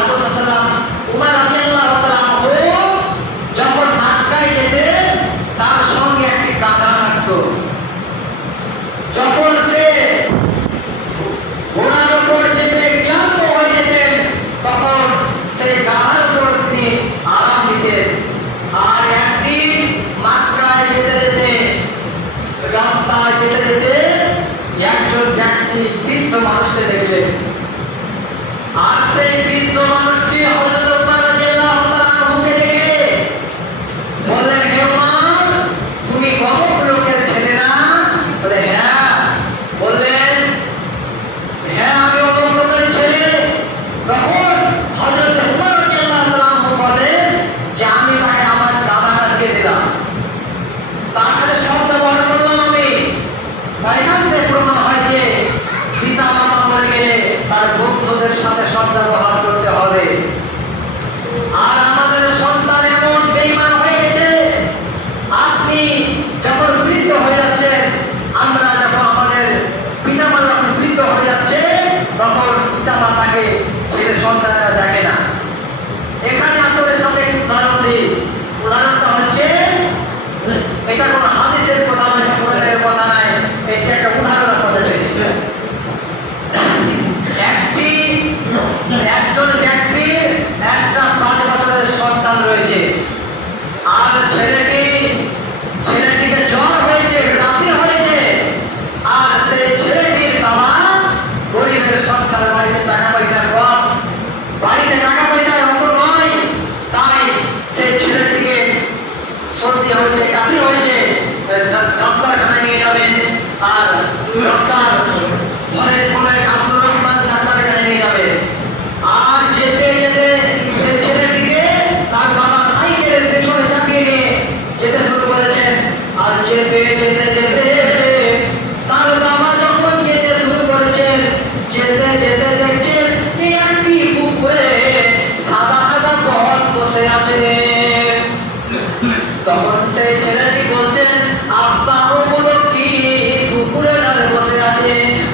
রাসূল সাল্লাল্লাহু আলাইহি ওয়াসাল্লাম উমর রাদিয়াল্লাহু তাআলা আনহু যখন মক্কায় যেতেন তার সঙ্গে একটি গাধা থাকতো। যখন সে ঘোড়ার উপর চেপে ক্লান্ত হয়ে যেতেন তখন সেই গাধার উপর তিনি আরাম দিতেন। আর একদিন মক্কায় যেতে যেতে রাস্তায় যেতে যেতে একজন ব্যক্তি বৃদ্ধ মানুষকে দেখলেন। আর সেই বৃদ্ধ মানুষটি হযরত উমর রাদিয়াল্লাহু তাআলা আনহুকে দেখে বললেন, হে উমর, তুমি অমুক লোকের ছেলে না? বলে হ্যাঁ। বললেন, হ্যাঁ আমি অমুক লোকের ছেলে। তখন হযরত উমর রাদিয়াল্লাহু তাআলা আনহু বলেন যে আমি তাকে আমার গাধাটা দিয়ে দিলাম, তার সাথে সদ্ব্যবহার করলাম আমি। এখান থেকে প্রমাণ হয় যে পিতা মাতা মরে গেলে তার বন্ধুদের সাথে সদ্ব্যবহার করতে হবে। আর আমাদের সন্তান এমন বেঈমান হয়ে গেছে, আপনি যখন বৃদ্ধ হয়ে যাচ্ছেন, আমরা যখন আমাদের পিতা মাতা বৃদ্ধ হয়ে যাচ্ছে তখন পিতা মাতাকে ছেলে সন্তানেরা দেখে না। এখানে আপনাদের সামনে একটি উদাহরণ দিই। উদাহরণটা হচ্ছে, এটা কোনো হাদিসের কথা নয়, কোরআনের কথা নয়, এটা একটা উদাহরণ আপনাদের দিই। একজন ব্যক্তির একটা 5 বছরের সন্তান রয়েছে। আর ছেলেটিকে জ্বর হয়েছে, কাশি হয়েছে। আর সেই ছেলেটির বাবা গরিবের সংসার, বাড়িতে টাকা পয়সা কম, বাড়িতে টাকা পয়সা অত নয়। তাই সেই ছেলেটিকে সর্দি হয়েছে, কাশি হয়েছে, ডাক্তারখানায় নিয়ে যাবেন। আর ডাক্তার ঘরের কোনো এক আব্দুর রহমান ডাক্তারের কাছে নিয়ে যাবে। আর যেতে যেতে সেই ছেলেটিকে তার বাবা সাইকেলের পেছনে চাপিয়ে নিয়ে যেতে শুরু করেছেন। আর যেতে যেতে যেতে তার বাবা যখন যেতে শুরু করেছেন, যেতে যেতে দেখছেন যে একটি পুকুরে সাদা সাদা বল বসে আছে। তখন সেই ছেলেটি বলছেন, আব্বা ওগুলো কি পুকুরে ধারে বসে আছে?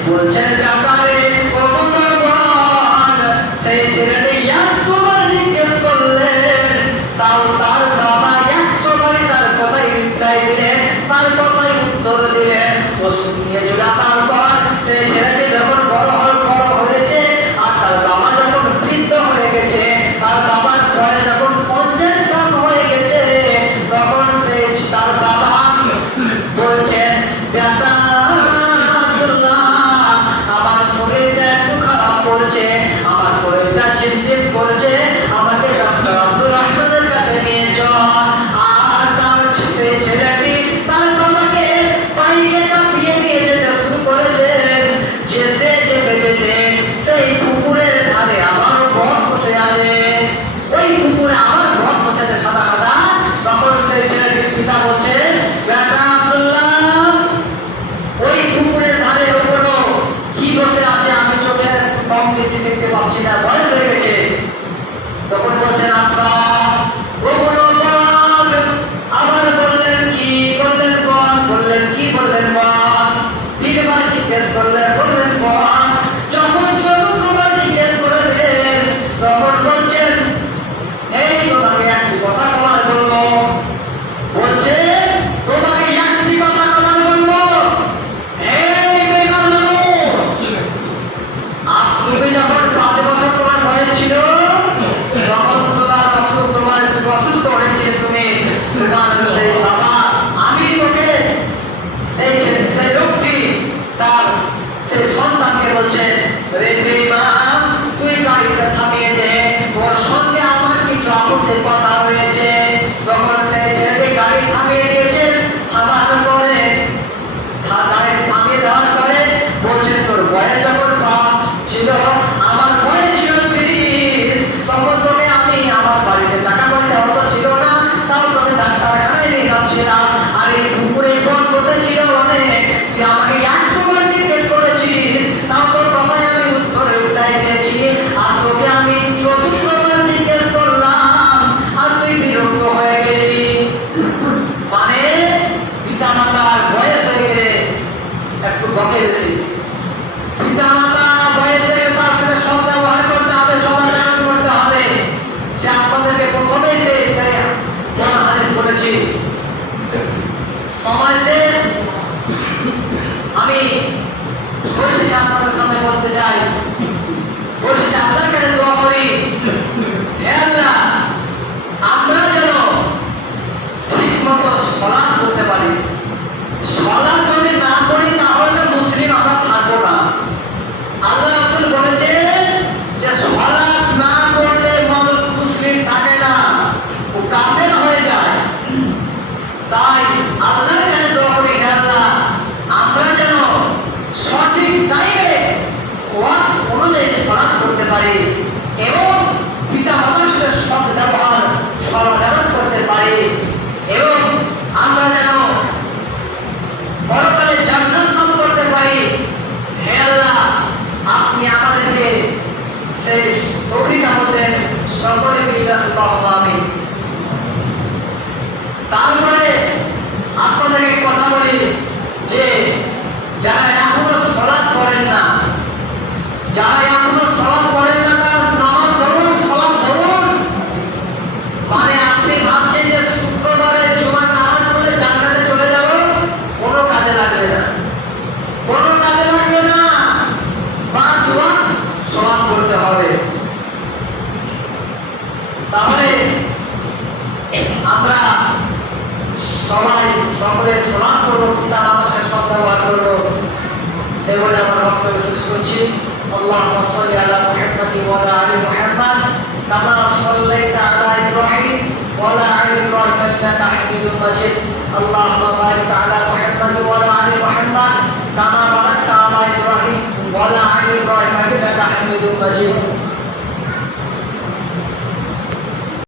বলছেন, কাকারে ওগুলো বল। সেই ছেলেটি 100 বার জিজ্ঞেস করলেন, তাও তার বাবা 100 বারই তার কথাই রিপ্লাই দিলেন, তার কথাই উত্তর দিলেন। ওষুধ নিয়ে চলে তারপর সেই ছেলেটি যখন বড় হয়েছে আর তার বাবা যখন বৃদ্ধ হয়ে গেছে, তার বাবার বয়স যখন 50 সাল হয়ে গেছে, তখন তার বাবা বলছেন, বেটা আব্দুল্লাহ, আমার শরীরটা একটু খারাপ করছে, আমার শরীরটা ঝিমঝিম করছে, আমাকে ডাক্তার আব্দুর রহমানের কাছে নিয়ে চল। আর তার সেই ছেলেটি তার বাবাকে বাইকে চাপিয়ে নিয়ে যেতে শুরু করেছেন। যেতে যেতে যেতে সেই পুকুরের ধারে আমার বক বসে আছে। ওই পুকুরে আমার বক বসে আছে সাদা সাদা। তখন সেই ছেলেটির পিতা বলছেন, বেটা আব্দুল্লাহ, ওই পুকুরের ধারে ওগুলো কি বসে আছে? আমি চোখে কমপ্লিটলি দেখতে পাচ্ছি না, বয়স হয়ে গেছে। তখন বলছেন, আব্বা ওগুলো বল। আবার বললেন, কি বললেন বল? বললেন, কি বললেন বল? 3 বার জিজ্ঞেস করলেন, বললেন বল। যখন 4th বার জিজ্ঞেস করলেন তখন বলছেন, এই তোমাকে একটি কথা বলার বলবো। বলছে, তোমাকে একটি কথা বলার বলবো। এই বেকার মানুষ, তুমি যখন 5 বছর তোমার বয়স ছিল তখন তোমার অসুস্থ হয়েছে, তুমি তোমার সেই বাবা, আমি তোকে সেই লোকটি তার সেই সন্তানকে বলছেন, রে বেঈমান, তুই গাড়িটা থামিয়ে দে, তোর সঙ্গে আমার কিছু আপোষের কথা রয়েছে। তখন সেই ছেলেটি গাড়ি থামিয়ে দিয়েছেন। থামার পরে গাড়ি থামিয়ে দেওয়ার পরে বলছেন, তোর বয়স যখন 5 ছিল, আমার বয়স ছিল 30, তখন তোকে আমি আমার বাড়িতে টাকা পয়সা অত ছিল না, তাও তোকে ডাক্তারখানায় নিয়ে যাচ্ছিলাম। আর এই পুকুরে বক বসেছিল অনেক, তুই আমাকে 100 বার জিজ্ঞেস করেছিস, তাও তোর বাবাই আমি উত্তরে উত্তর দিয়েছি। আর তোকে আমি 4th বার জিজ্ঞেস করলাম আর তুই বিরক্ত হয়ে গেলি। মানে পিতা মাতার বয়স হয়ে গেলে একটু বকে বেশি। পিতা মাতা বয়সে তার সাথে সদ্ব্যবহার করতে হবে, সদাচরণ করতে হবে। চাই, পরিশেষে আল্লাহর কাছে দোয়া করি, হে আল্লাহ আমরা যেন ঠিক মতো সালাত করতে পারি। সালাত যদি না করি তাহলে মুসলিম আমরা থাকবো না। আল্লাহ রাসূল বলেছেন যে সালাত না করলে মানুষ মুসলিম থাকে না, ও কাফের হয়ে যায়। তাই আল্লাহর কাছে দোয়া করি, হে আল্লাহ আমরা যেন সঠিক টাইমে ওয়াক্ত অনুযায়ী সালাত করতে পারি এবং পিতা মাতার সাথে সৎ ব্যবহার সদাচরণ করতে পারি এবং আমরা যেন পরকালে জান্নাত লাভ করতে পারি। হে আল্লাহ আপনি আমাদেরকে সেই তৌফিক আমাদের সকলে মিলে আল্লাহুম্মা আমিন। তারপরে আপনাদেরকে কথা বলি যে যারা এখনো সালাত পড়েন না, যারা এখনো সালাত পড়েন না তারা নামাজ ধরুন, সালাত ধরুন। মানে আপনি ভাবছেন যে শুক্রবারে জুমার নামাজ পড়লে জান্নাতে চলে যাব, কোনো কাজে লাগবে না, কোনো কাজে লাগবে না। 5 ওয়াক্ত সালাত করতে হবে। তাহলে আমরা সবাই সকলে সালাত করবো, পিতা মাতাকে সৎ ব্যবহার করবো। এবারে আমার বক্তব্য শেষ করছি। আল্লাহুম্মা সাল্লি আলা মুহাম্মাদিন ওয়া আলা আলি মুহাম্মাদ কামা সাল্লাইতা আলা ইব্রাহিম ওয়া আলা আলি ইব্রাহিম ইন্নাকা হামিদুম মাজিদ। আল্লাহুম্মা বারিক আলা মুহাম্মাদিন ওয়া আলা আলি মুহাম্মাদ কামা বারাকতা আলা ইব্রাহিম ওয়া আলা আলি ইব্রাহিম ইন্নাকা হামিদুম মাজিদ।